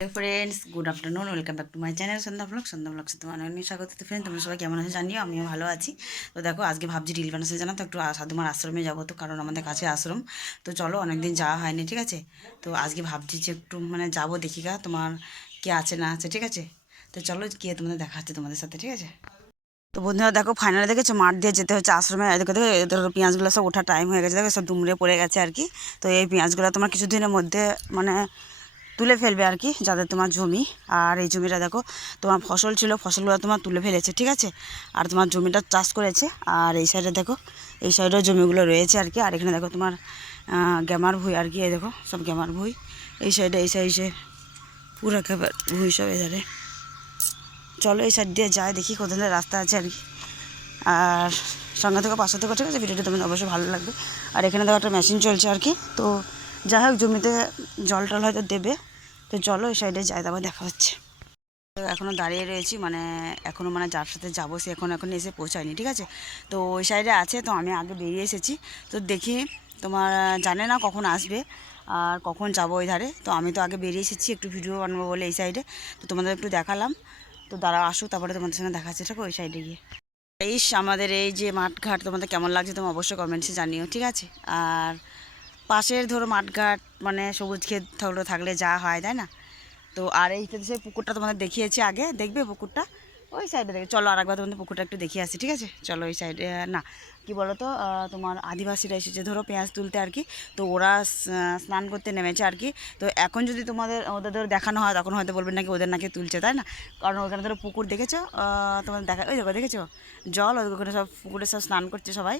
Friends good afternoon welcome back to my channel Sandhya blog Sandhya blog তোমার অনেক স্বাগত। তো ফ্রেন্ড তোমরা সবাই কেমন আছে জানিও? আমিও ভালো আছি। তো দেখো, আজকে ভাবছি রিল বানাতে জানো তো? একটু সাধুমার আশ্রমে যাব তো, কারণ আমাদের কাছে আশ্রম। তো চলো, অনেকদিন যাওয়া হয়নি, ঠিক আছে? তো আজকে ভাবছি যে একটু মানে যাব দেখি গা, তোমার কে আছে, না আছে, ঠিক আছে? তো চলো, গিয়ে তোমাদের দেখা হচ্ছে তোমাদের সাথে, ঠিক আছে? তো বন্ধুরা, দেখো ফাইনালে দেখেছ, মাঠ দিয়ে যেতে হচ্ছে আশ্রমে। দেখো দেখো পেঁয়াজগুলো সব ওঠার টাইম হয়ে গেছে, দেখো, সব দুমড়ে পড়ে গেছে আর কি। তো এই পেঁয়াজগুলো তোমার কিছুদিনের মধ্যে মানে তুলে ফেলবে আর কি যাদের তোমার জমি। আর এই জমিটা দেখো, তোমার ফসল ছিল, ফসলগুলো তোমার তুলে ফেলেছে, ঠিক আছে? আর তোমার জমিটা চাষ করেছে, আর এই সাইডে দেখো, এই সাইডেও জমিগুলো রয়েছে আর কি। আর এখানে দেখো তোমার গ্যামার ভুই আর কি, এই দেখো, সব গ্যামার ভুই। এই সাইডে এই সাইডে, পুরো গ্যামার ভুই সব এধারে চলো এই সাইড দিয়ে যায় দেখি কোথায় রাস্তা আছে আর কি। আর সঙ্গে থেকে, পাশে থেকে, ঠিক আছে? ভিডিওটা তোমার অবশ্যই ভালো লাগবে। আর এখানে দেখো একটা মেশিন চলছে আর কি। তো যাই হোক, জমিতে জল টল হয়তো দেবে। তো চলো এই সাইডে যাই, তারপর দেখা হচ্ছে। তো এখনও দাঁড়িয়ে রয়েছি মানে এখনও মানে যার সাথে যাব সে এখন এখন এসে পৌঁছায়নি, ঠিক আছে? তো ওই সাইডে আছে, তো আমি আগে বেরিয়ে এসেছি। তো দেখি তোমার জানে না কখন আসবে আর কখন যাব ওই ধারে। তো আমি তো আগে বেরিয়ে এসেছি, একটু ভিডিও বানাবো বলে এই সাইডে তো তোমাদের একটু দেখালাম। তো দাঁড়া আসুক তারপরে তোমাদের সঙ্গে দেখা যাচ্ছে ওই সাইডে গিয়ে। ইস, আমাদের এই যে মাঠঘাট, তোমাদের কেমন লাগছে তুমি অবশ্যই কমেন্টসে জানিও, ঠিক আছে? আর পাশের ধরো মাঠঘাট মানে সবুজ ক্ষেত থাকলে থাকলে যা হয়, তাই না? তো আর এই সেই পুকুরটা তোমাদের দেখিয়েছি আগে, দেখবে পুকুরটা? ওই সাইডে দেখে, চলো আর একবার তোমাদের পুকুরটা একটু দেখিয়ে আসি, ঠিক আছে? চলো ওই সাইডে না, কি বলো তো তোমার আদিবাসীরা এসেছে, ধরো পেঁয়াজ তুলতে আর কি, তো ওরা স্নান করতে নেমেছে আর কি, তো এখন যদি তোমাদের, ওদের ধরো দেখানো হয়, তখন হয়তো বলবেন নাকি ওদের নাকি তুলছে, তাই না? কারণ ওখানে ধরো পুকুর দেখেছ? তোমাদের দেখা, ওই দেখো, দেখেছ? জল ওখানে সব পুকুরে সব স্নান করছে সবাই।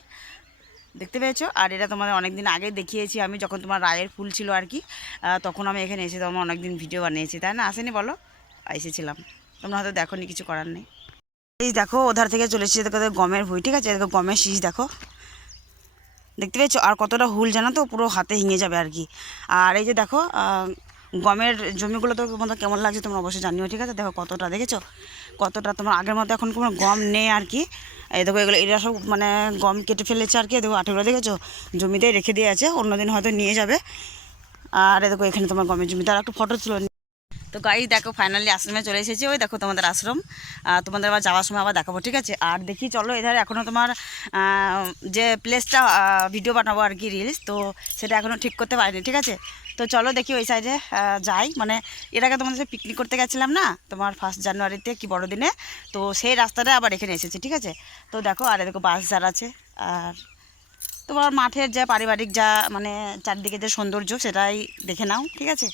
দেখতে পেয়েছ? আর এটা তোমাদের অনেক দিন আগে দেখিয়েছি আমি, যখন তোমার রায়ের ফুল ছিল আর কি তখন আমি এখানে এসে তোমার অনেক দিন ভিডিও বানিয়েছি, তাই না? আসেনি বলো? এসেছিলাম। তোমরা হয়তো দেখো কিছু করার নেই। এই দেখো, ওধার থেকে চলে এসেছি, দেখো গমের ভুই, ঠিক আছে? দেখো, গমের শীষ, দেখো। দেখতে পেয়েছ? আর কতটা হুল জানো তো? পুরো হাতে হিঙে যাবে আর কি। আর এই যে দেখো গমের জমিগুলো তো তোমাদের কেমন লাগছে তোমরা অবশ্যই জানিও, ঠিক আছে? দেখো কতটা, দেখেছ? কতটা তোমার আগের মতো এখন কোনো গম নেই আর কি। এই দেখো, এগুলো, এরা সব মানে গম কেটে ফেলেছে আর কি। দেখো আঠেগুলো দেখেছ? জমিতেই রেখে দিয়ে আছে, অন্যদিন হয়তো নিয়ে যাবে। আর দেখো, এখানে তোমার গমের জমিতে আর একটু ফটো ছিল। তো গাই দেখো ফাইনালি আশ্রমে চলে এসেছি। ওই দেখো তোমাদের আশ্রম। তোমাদের আবার যাওয়ার সময় আবার দেখাবো, ঠিক আছে? আর দেখি, চলো, এধারে এখনও তোমার যে প্লেসটা ভিডিও বানাবো আর কি রিলস তো সেটা এখনও ঠিক করতে পারিনি, ঠিক আছে? তো চলো দেখি ওই সাইডে যাই। মানে এর আগে তোমাদের সাথে পিকনিক করতে গেছিলাম না? তোমার ফার্স্ট জানুয়ারিতে, কি বড়দিনে? তো সেই রাস্তাটা আবার এখানে এসেছি, ঠিক আছে? তো দেখো, আর দেখো বাস যার আছে, আর তোমার মাঠের যা পারিবারিক যা মানে চারদিকে যে সৌন্দর্য, সেটাই দেখে নাও, ঠিক আছে?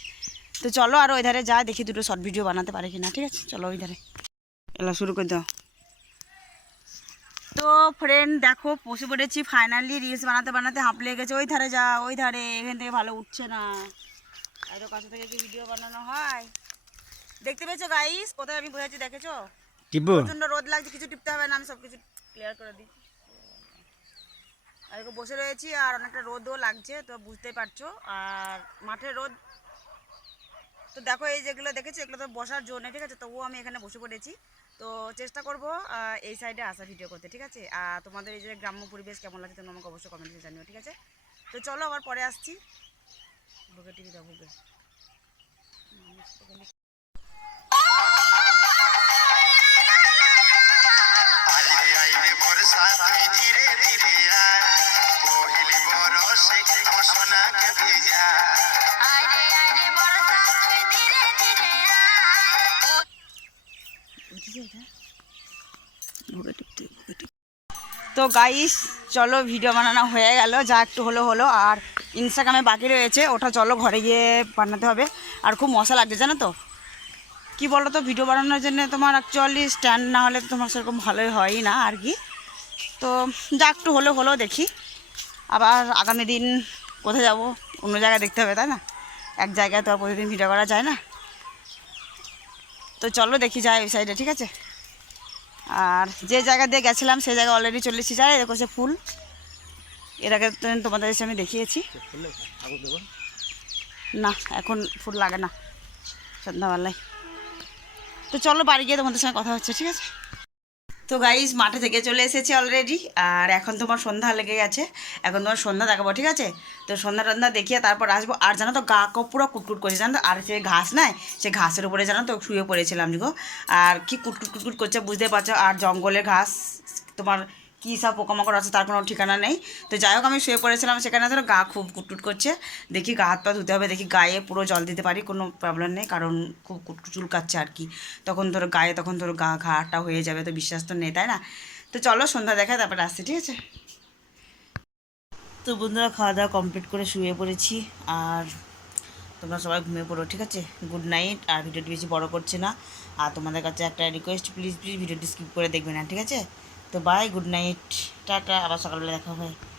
তো চলো আর ওই ধারে যা দেখি দুটো শর্ট ভিডিও বানাতে পারে কিনা ঠিক আছে? চলো ওই ধারে এলা শুরু করে দাও। তো ফ্রেন্ড দেখো বসে পড়েছি ফাইনালি রিলস বানাতে বানাতে হাঁপ লেগে গেছে। ওই ধারে যা ওই ধারে এখান থেকে ভালো উঠছে না। এত কাছে থেকে কি ভিডিও বানানো হয়? দেখতে পেয়েছ গাইস কোথায় আমি বোঝাচ্ছি দেখেছ? টিপু। প্রচণ্ড রোদ লাগছে কিছু টিপতে হবে না আমি সব কিছু ক্লিয়ার করে দিই। আর বসে রয়েছি আর অনেকটা রোদও লাগছে তো বুঝতেই পারছ। আর মাঠে রোদ তো দেখো এই যেগুলো দেখেছি, এগুলো তো বসার জন্য, ঠিক আছে? তবুও আমি এখানে বসে পড়েছি। তো চেষ্টা করব এই সাইডে আসা ভিডিও করতে, ঠিক আছে? আর তোমাদের এই যে গ্রাম্য পরিবেশ কেমন লাগছে তুমি আমাকে অবশ্যই কমেন্টে জানিও, ঠিক আছে? তো চলো আবার পরে আসছি। বুকে টিভি বুকে তো গাইস চলো ভিডিও বানানো হয়ে গেল, যা একটু হলো হলো। আর ইনস্টাগ্রামে বাকি রয়েছে, ওটা চলো ঘরে গিয়ে বানাতে হবে। আর খুব মশা লাগছে, জানো তো? কি বলো তো ভিডিও বানানোর জন্য তোমার অ্যাকচুয়ালি স্ট্যান্ড না হলে তোমার সেরকম ভালোই হয়ই না, আর কি? তো যা একটু হলো হলো দেখি। আবার আগামী দিন কোথায় যাব? অন্য জায়গায় দেখতে হবে, তাই না? এক জায়গায় তো আর প্রতিদিন ভিডিও করা যায় না। তো চলো দেখি, যাই ওই সাইডে ঠিক আছে? আর যে জায়গা দিয়ে গেছিলাম সেই জায়গায় অলরেডি চলে এসেছি। যায় দেখো সে ফুল। এর আগে তোমাদের এসে আমি দেখিয়েছি। না, এখন ফুল লাগে না। সন্ধ্যাবেলায়। তো চলো, বাড়ি গিয়ে তোমাদের সঙ্গে কথা হচ্ছে, ঠিক আছে? তো গাইজ মাঠে থেকে চলে এসেছে অলরেডি আর এখন তোমার সন্ধ্যা লেগে গেছে। এখন তোমার সন্ধ্যা দেখাবো, ঠিক আছে? তো সন্ধ্যা টন্ধ্যা দেখিয়ে তারপর আসব। আর জানো তো, গা পুরো কুটকুট করেছে, জানো আর সে ঘাস নাই, সে ঘাসের উপরে জানো তো শুয়ে পড়েছিলাম গো আর কি কুটকুট কুটকুট করছে, বুঝতে পারছ? আর জঙ্গলের ঘাস, তোমার কী সব পোকামাকড় আছে তার কোনো ঠিকানা নেই। তো যাই হোক, আমি শুয়ে পড়েছিলাম, সেখানে ধরো গা খুব কুটকুট করছে। দেখি গা হাত পা ধুতে হবে, দেখি গায়ে পুরো জল দিতে পারি, কোনো প্রবলেম নেই, কারণ খুব কুটকুট চুলকাচ্ছে আর কি। তখন ধরো গায়ে, তখন ধরো গা ঘাটা হয়ে যাবে, তো বিশ্বাস তো নেই, তাই না? তো চলো সন্ধ্যা দেখায়, তারপরে আসছি, ঠিক আছে? তো বন্ধুরা, খাওয়া দাওয়া কমপ্লিট করে শুয়ে পড়েছি, আর তোমরা সবাই ঘুমিয়ে পড়ো, ঠিক আছে? গুড নাইট আর ভিডিওটি বেশি বড় করছে না। আর তোমাদের কাছে একটা রিকোয়েস্ট প্লিজ প্লিজ ভিডিওটি স্কিপ করে দেখবে না, ঠিক আছে? তো বাই গুড নাইট টাটা আবার সকালবেলা দেখা হবে